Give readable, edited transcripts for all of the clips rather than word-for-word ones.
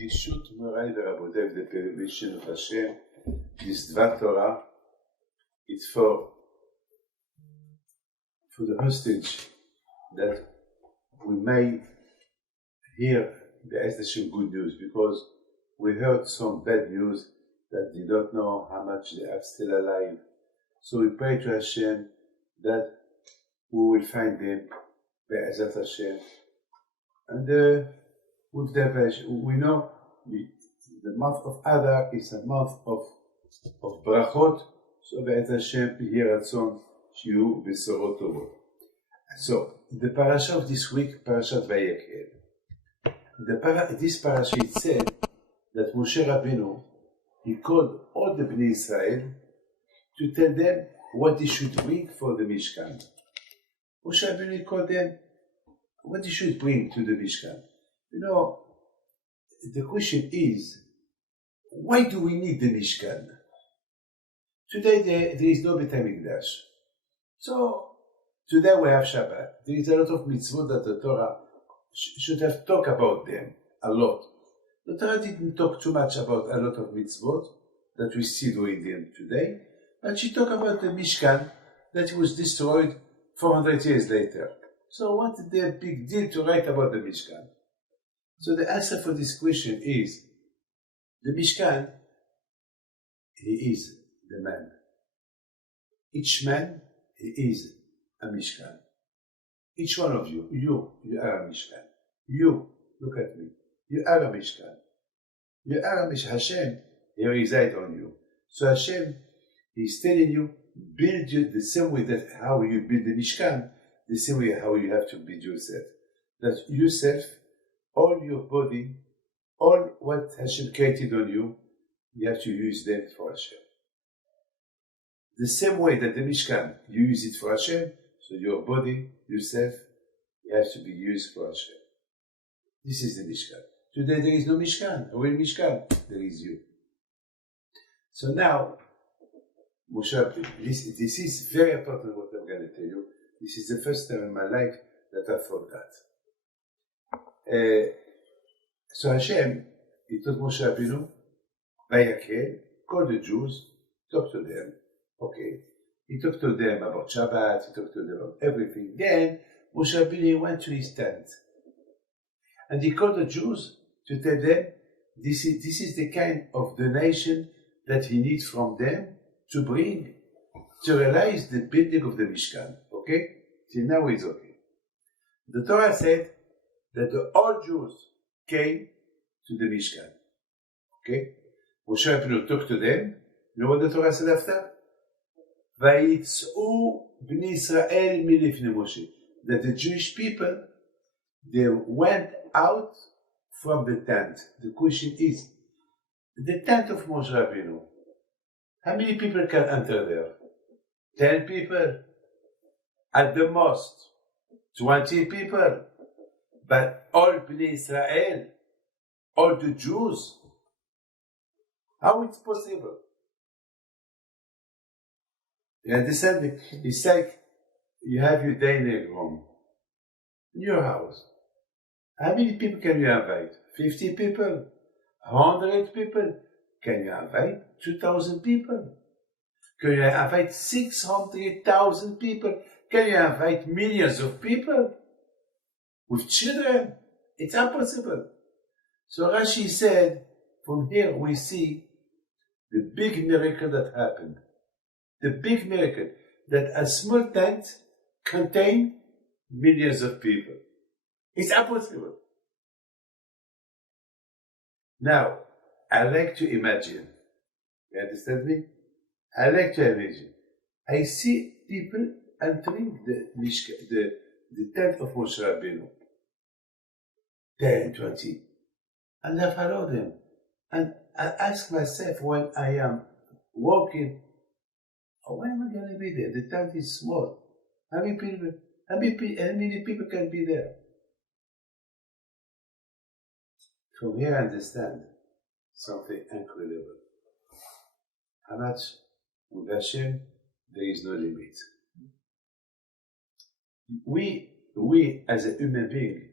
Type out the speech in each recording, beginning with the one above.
גישות מוריי ורבותיי, the permission of Hashem, this Dvar Torah, it's for the hostage that we may hear the Hashem good news, because we heard some bad news that they don't know how much they are still alive. So we pray to Hashem that we will find them, Be'ezat Hashem. And with the we know the month of Adar is a month of brachot. So Be'ezat Hashem, Yehi Ratzon, Shiyu B'sorot Tovot. So the parasha of this week, Parashat Vayakhel. This parasha, it said that Moshe Rabbeinu, he called all the Bnei Israel to tell them what they should bring for the Mishkan. Moshe Rabbeinu called them what they should bring to the Mishkan. You know, the question is, why do we need the Mishkan? Today there is no Beit HaMikdash. So today we have Shabbat. There is a lot of mitzvot that the Torah should have talked about them a lot. The Torah didn't talk too much about a lot of mitzvot that we see doing them today, but she talked about the Mishkan that was destroyed 400 years later. So what's the big deal to write about the Mishkan? So the answer for this question is, the Mishkan, he is the man. Each man, he is a Mishkan. Each one of you, you are a Mishkan. You, look at me, you are a Mishkan. You are a Mishkan. Hashem, he resides on you. So Hashem, he's telling you, build you the same way that how you build the Mishkan, the same way how you have to build yourself. That yourself, all your body, all what Hashem created on you, you have to use them for Hashem. The same way that the Mishkan, you use it for Hashem, so your body, yourself, you have to be used for Hashem. This is the Mishkan. Today there is no Mishkan. Real Mishkan, there is you. So now, Moshe, this is very important what I'm going to tell you. This is the first time in my life that I thought that. So Hashem, he told Moshe Rabbeinu, Vayakhel, call the Jews, talk to them. Okay. He talked to them about Shabbat, he talked to them about everything. Then Moshe Rabbeinu went to his tent. And he called the Jews to tell them, this is the kind of donation that he needs from them to bring, to realize the building of the Mishkan. Okay? Till now it's okay. The Torah said that all Jews came to the Mishkan. Okay? Moshe Rabbeinu talked to them. You know what the Torah said after? Vayitz'u b'nei Israel milifnei Moshe. That the Jewish people, they went out from the tent. The question is, the tent of Moshe Rabbeinu, how many people can enter there? 10 people? At the most, 20 people. But all Bnei Israel, all the Jews, how it's possible? You understand? It's like you have your dining room in your house. How many people can you invite? 50 people? 100 people? Can you invite 2,000 people? Can you invite 600,000 people? Can you invite millions of people? With children? It's impossible. So Rashi said, from here we see the big miracle that happened. The big miracle that a small tent contained millions of people. It's impossible. Now, I like to imagine. You understand me? I like to imagine. I see people entering the tent of Moshe Rabbeinu. 10, 20. And I follow them. And I ask myself when I am walking, why am I going to be there? The tent is small. How many people can be there? From here I understand something incredible. How much with Hashem there is no limit. We as a human being,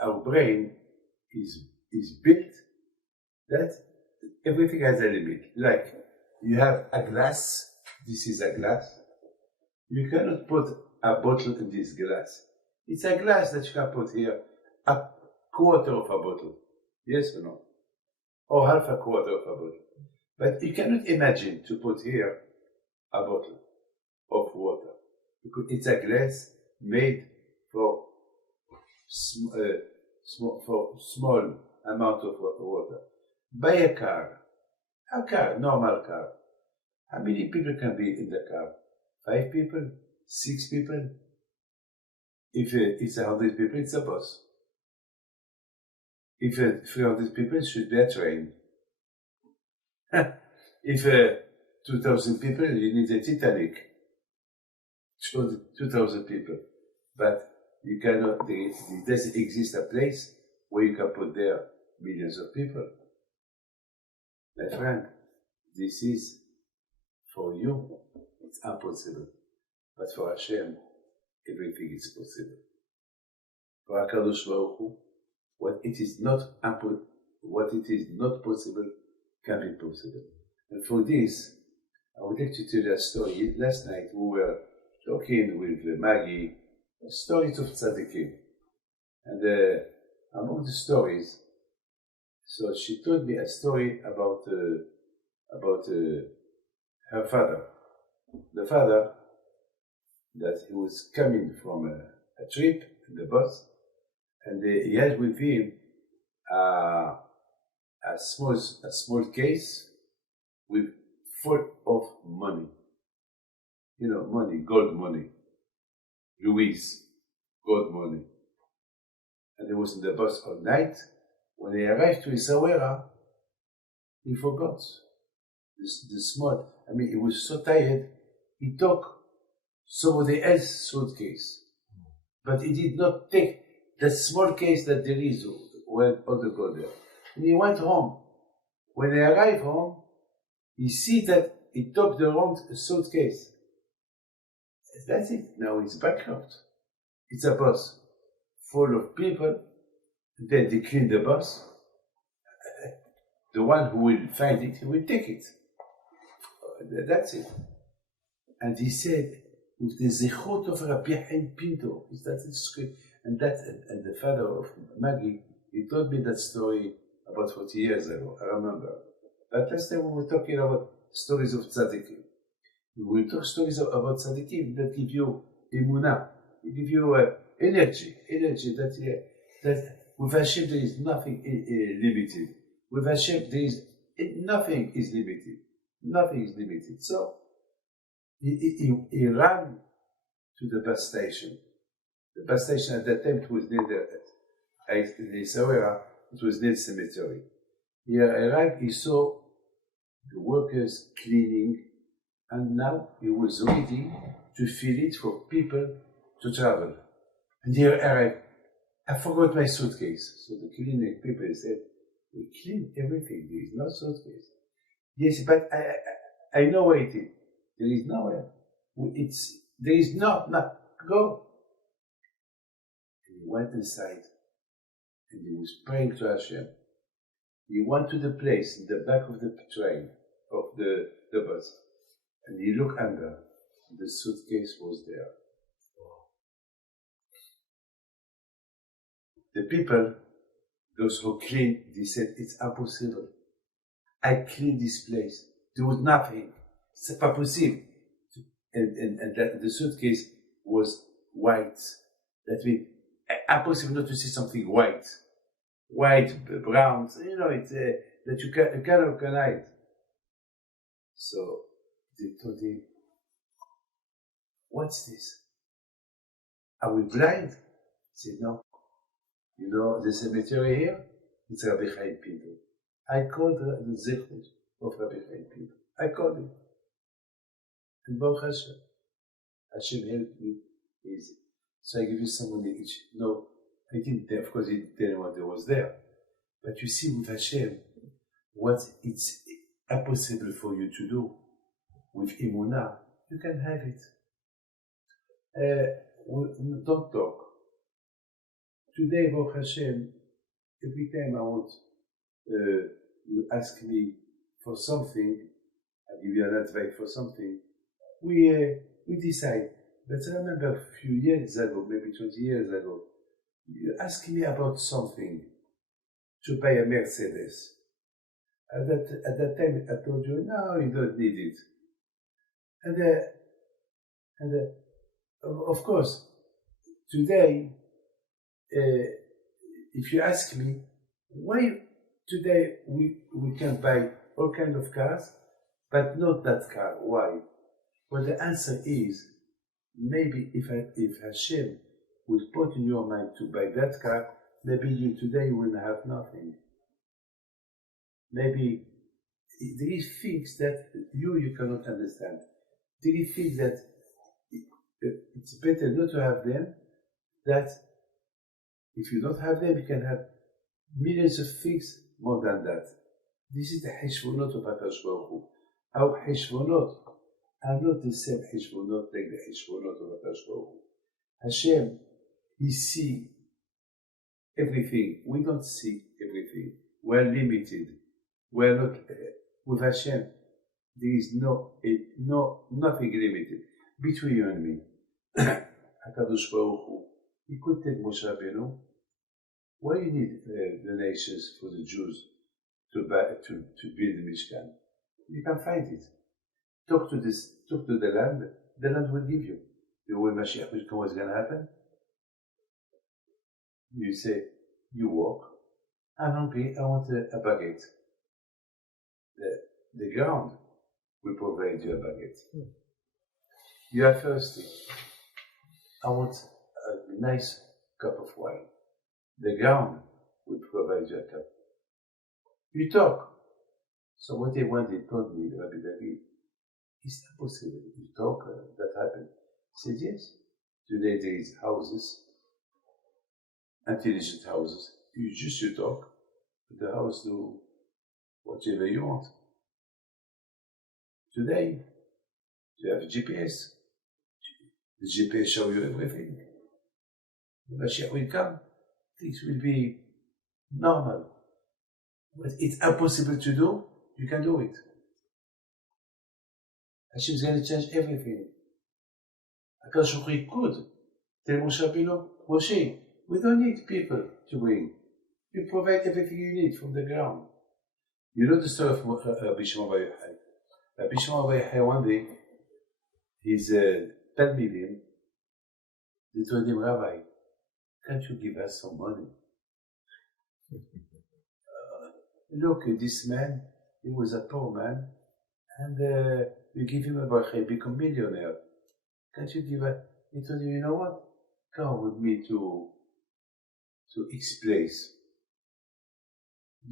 our brain is built that everything has a limit. Like you have a glass, this is a glass. You cannot put a bottle in this glass. It's a glass that you can put here, a quarter of a bottle. Yes or no? Or half a quarter of a bottle. But you cannot imagine to put here a bottle of water. Because it's a glass made for small amount of water. Buy a car, normal car. How many people can be in the car? 5 people? 6 people? If it's 100 people, it's a bus. If 300 people, it should be a train. If 2,000 people, you need a Titanic. 2,000 people. But you cannot, there doesn't exist a place where you can put there millions of people. My friend, this is for you, it's impossible. But for Hashem, everything is possible. For HaKadosh Baruch Hu, what it is not possible can be possible. And for this, I would like to tell you a story. Last night we were talking with Maggie, stories of tzaddikim. And among the stories, so she told me a story about her father. The father, that he was coming from a trip in the bus, and he had with him a small case with full of money. You know, money, gold money. Louis, gold money. And he was in the bus all night. When he arrived to Isawera, he forgot the small. I mean, he was so tired, he took somebody else's suitcase. But he did not take the small case that there is when all the gold there. And he went home. When he arrived home, he see that he took the wrong suitcase. That's it. Now it's bankrupt. It's a bus full of people. Then they clean the bus. The one who will find it, he will take it. That's it. And he said, with the zechut of Rabbi Chaim Pinto, is that the script? And the father of Maggie, he told me that story about 40 years ago. I remember. But last time we were talking about stories of tzaddikim. We will talk stories about tzaddikim that give you emunah, give you energy that with Hashem there is nothing limited. With Hashem nothing is limited. Nothing is limited. So he ran to the bus station. The bus station at that time it was near the Isawera, it was near the cemetery. He arrived, he saw the workers cleaning, and now he was ready to fill it for people to travel. And he arrived, I forgot my suitcase. So the cleaning people said, we clean everything, there is no suitcase. Yes, but I know where it is. There is nowhere. There is no, go. And he went inside, and he was praying to Hashem. He went to the place in the back of the train, of the bus, and he looked under. The suitcase was there. The people, those who cleaned, they said, it's impossible. I cleaned this place. There was nothing. C'est pas possible. And the suitcase was white. That means, impossible not to see something white. White, brown, you know, it's that you can't recognize. So they told him, what's this? Are we blind? He said, no. You know, the cemetery here, it's Rabbi Chaim Pinto. I called the zechut of Rabbi Chaim Pinto. I called him. And Baruch Hashem. Hashem helped me easy. So I give you some money each. No, I didn't. Of course, he didn't know what there was there. But you see, with Hashem, what it's impossible for you to do with Emunah, you can have it. Don't talk. Today, Baruch Hashem, every time I want you ask me for something, I give you an advice for something, we decide. But I remember a few years ago, maybe 20 years ago, you asked me about something to buy a Mercedes. At that time, I told you, no, you don't need it. And of course, today, if you ask me, why today we can buy all kinds of cars, but not that car? Why? Well, the answer is, maybe if Hashem would put in your mind to buy that car, maybe you today will have nothing. Maybe there is things that you cannot understand. There is things that it's better not to have them, that if you don't have them, you can have millions of things more than that. This is the Heshbonot of HaKadosh Baruch Hu. Our Heshbonot are not the same Heshbonot like the Heshbonot of HaKadosh Baruch Hu. Hashem, He sees everything. We don't see everything. We're limited. We're not, with Hashem, there is nothing limited between you and me. HaKadosh Baruch Hu, He could take Moshe Rabbeinu. Why you need the nations for the Jews to build the Mishkan? You can find it. Talk to the land will give you. When Mashiach will come, what's going to happen? You say, you walk, I'm hungry, I want a baguette. The ground will provide you a baguette. You are thirsty. I want a nice cup of wine. The ground will provide you a cup. You talk. So one day told me, Rabbi David, it's not possible. You talk, that happened. He said, yes. Today there is houses, intelligent houses. You talk. The house do whatever you want. Today, you have GPS. The GPS show you everything. The Mashiach will come. Things will be normal. But it's impossible to do. You can do it. Hashem is going to change everything. HaKadosh Baruch Hu could tell Moshe Rabbeinu, Moshe, we don't need people to bring. You provide everything you need from the ground. You know the story of Rabbi Shimon Vayakhel. Rabbi Shimon Vayakhel, one day, his Talmidim, they told him, Rabbi, can't you give us some money? Look, this man, he was a poor man, and you give him a bracha, become millionaire. Can't you give a... He told him, you know what? Come with me to X place.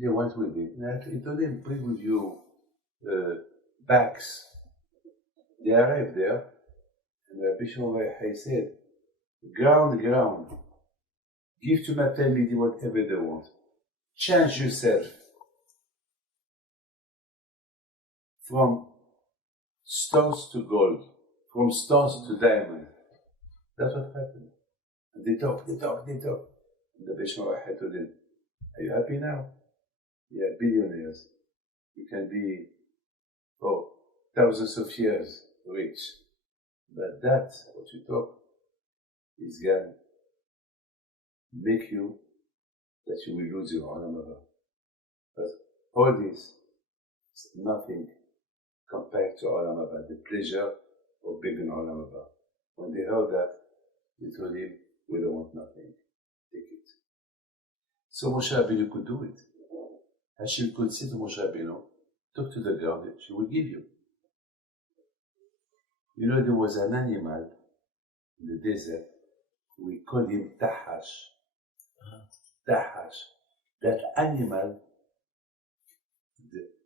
They went with him. And he told him, bring with you bags. They arrived there, and Rabbi Shimon Vayakhel said, ground. Give to my Talmidim whatever they want. Change yourself from stones to gold, from stones to diamond. That's what happened. And they talk. And the Rabbi Shimon Vayakhel told them, are you happy now? Yeah, billionaires. You can be, for thousands of years, rich. But that, what you talk, is going to make you that you will lose your Olam Haba. But all this is nothing compared to Olam Haba, the pleasure of being in Olam Haba. When they heard that, they told him, we don't want nothing, take it. So Moshe Rabbeinu could do it. Hashem could say to Moshe Rabbeinu, talk to the ground, she will give you. You know, there was an animal in the desert, we call him Tahash. Tahash. That animal,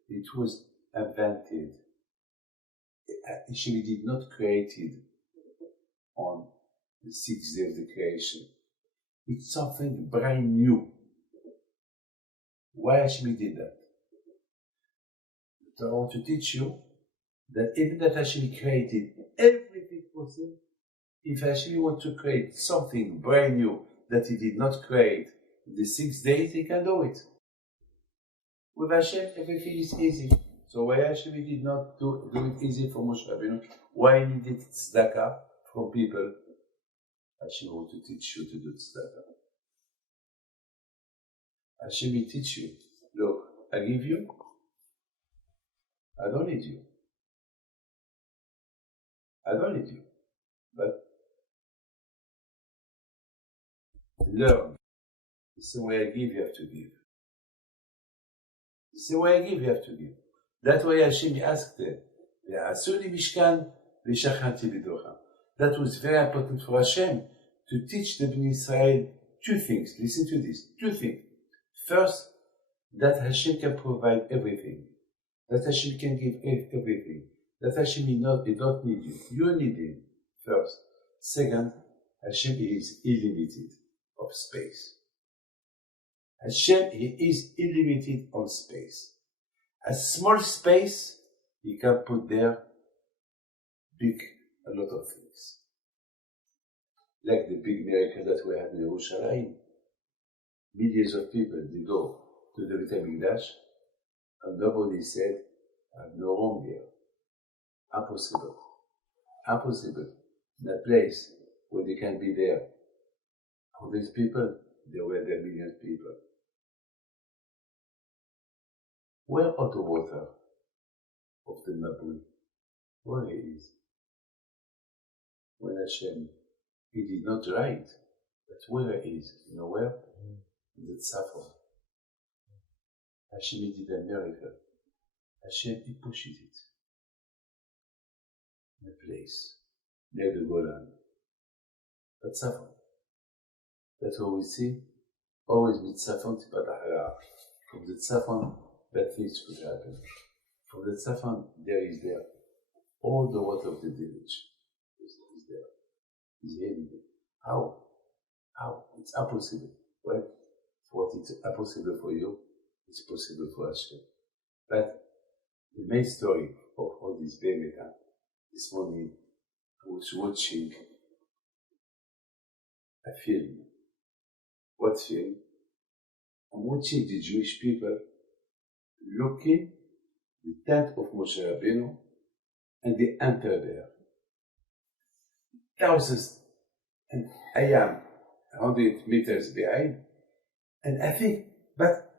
it was invented. Hashem did not create it on the 6th day of the creation. It's something brand new. Why Hashem did that? So I want to teach you that even that Hashem created everything possible, if Hashem wants to create something brand new that He did not create the 6 days he can do it. With Hashem, everything is easy. So why Hashem did not do it easy for Moshe Rabbeinu? Why he needed tzedakah from people? Hashem wants to teach you to do tzedakah. Hashem will teach you. Look, I give you. I don't need you. I don't need you. But learn. The same way I give, you have to give. The same way I give, you have to give. That's why Hashem asked them, Mishkan, that was very important for Hashem to teach the Bnei Israel two things. Listen to this. Two things. First, that Hashem can provide everything. That Hashem can give everything. That Hashem he don't need you. You need him. First. Second, Hashem is illimited of space. Hashem he is illimited on space. A small space, he can put there a lot of things. Like the big miracle that we had in Yerushalayim. Millions of people, they go to the Beit HaMikdash, and nobody said, I have no room here. Impossible. Impossible. In a place where they can be there. For these people, there were there millions of people. Where are the water of the Mabul? Where it is? When Hashem, he did not write, but where it is? You know where? In the Tzafon. Hashem did a miracle. Hashem, he pushes it in a place near the Golan. But Tzafon. That's what we see. Always with Tzafon, from the Tzafon, bad things could happen. From the Tzafon, there is there. All the water of the village is there. Is hidden there. How? It's impossible. Well, what is impossible for you, it's possible for Hashem. But the main story of all this Vayakhel, this morning, I was watching a film. What film? I'm watching the Jewish people looking the tent of Moshe Rabbeinu, and they enter there. Thousands, and I am 100 meters behind, and I think, but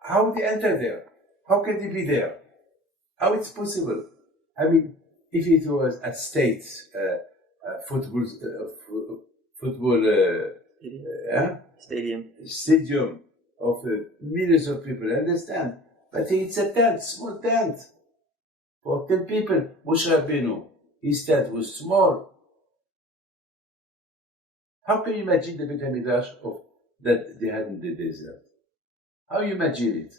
how they enter there? How can they be there? How it's possible? I mean, if it was a state football stadium of millions of people, I understand. But it's a tent, small tent. For 10 people, Moshe Rabbeinu, his tent was small. How can you imagine the Beit HaMikdash that they had in the desert? How you imagine it?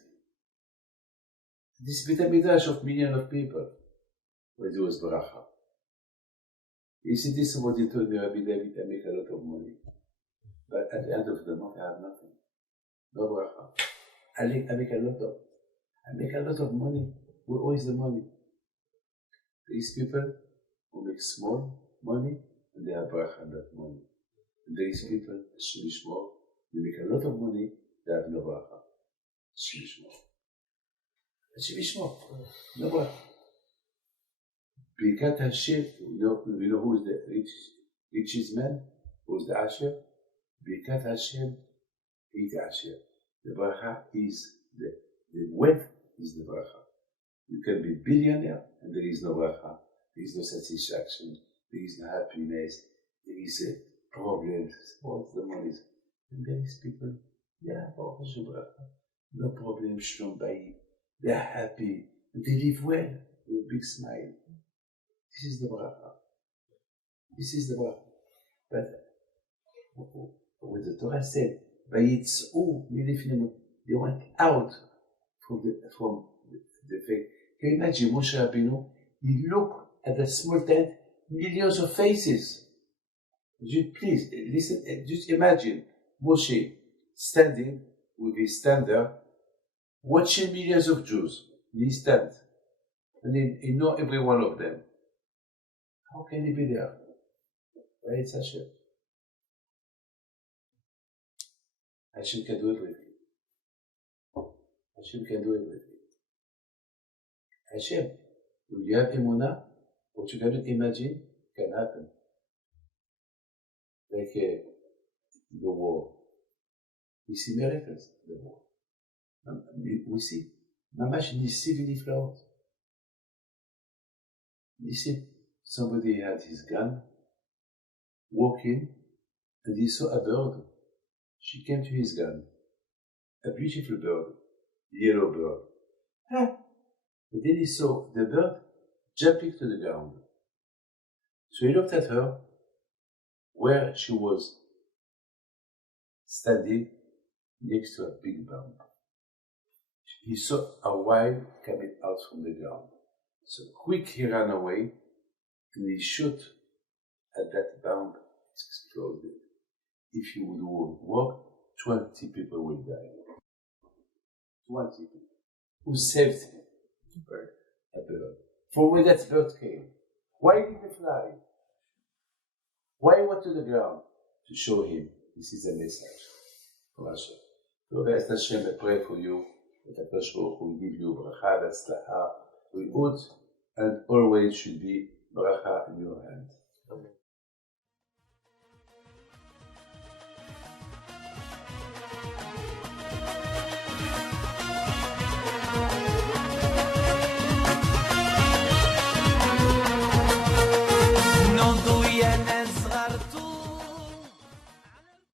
This Beit HaMikdash of millions of people, where there was bracha. You see, this is what he told me, Rabbi David, I make a lot of money. But at the end of the month, I have nothing. No bracha. I make a lot of money. Where is the money? These people who make small money, and they have bracha on that money. And these people, Shemishmor, they make a lot of money, they have no bracha. Shemishmor, no bracha. Birkat Hashem, we know who is the richest man? Who is the Asher? Birkat Hashem is the Asher. The bracha is the wealth is the bracha. You can be billionaire and there is no bracha. There is no satisfaction. There is no happiness. There is problems. What's the money? And there is people, they have bracha. No problem, shalom bayit. They are happy. And they live well with a big smile. This is the bracha. This is the bracha. But what the Torah said, they went out from the faith. Can you imagine Moshe Rabbeinu? He looked at the small tent, millions of faces. Please listen, just imagine Moshe standing with his standard, watching millions of Jews in his tent, and he knows every one of them. How can he be there? Right, Hashem? Hashem can do everything. Hashem can do everything. Hashem, when you have emunah, what you cannot imagine can happen. Like the war. We see miracles in the war. We see Mamash Nissi v'niflaot. Nissi, somebody had his gun, walking, and he saw a bird. She came to his gun. A beautiful bird, yellow bird. And then he saw the bird jumping to the ground. So he looked at her, where she was standing next to a big bomb. He saw a wire coming out from the ground. So quick he ran away, and he shot at that bomb. It exploded. If you would walk, 20 people will die. 20 people. Who saved him? A bird. From where that bird came. Why did he fly? Why went to the ground? To show him this is a message from Hashem. So Be'ez Hashem, I pray for you that HaKadosh Baruch Hu will give you bracha, v'atzlacha, and always should be bracha in your hand.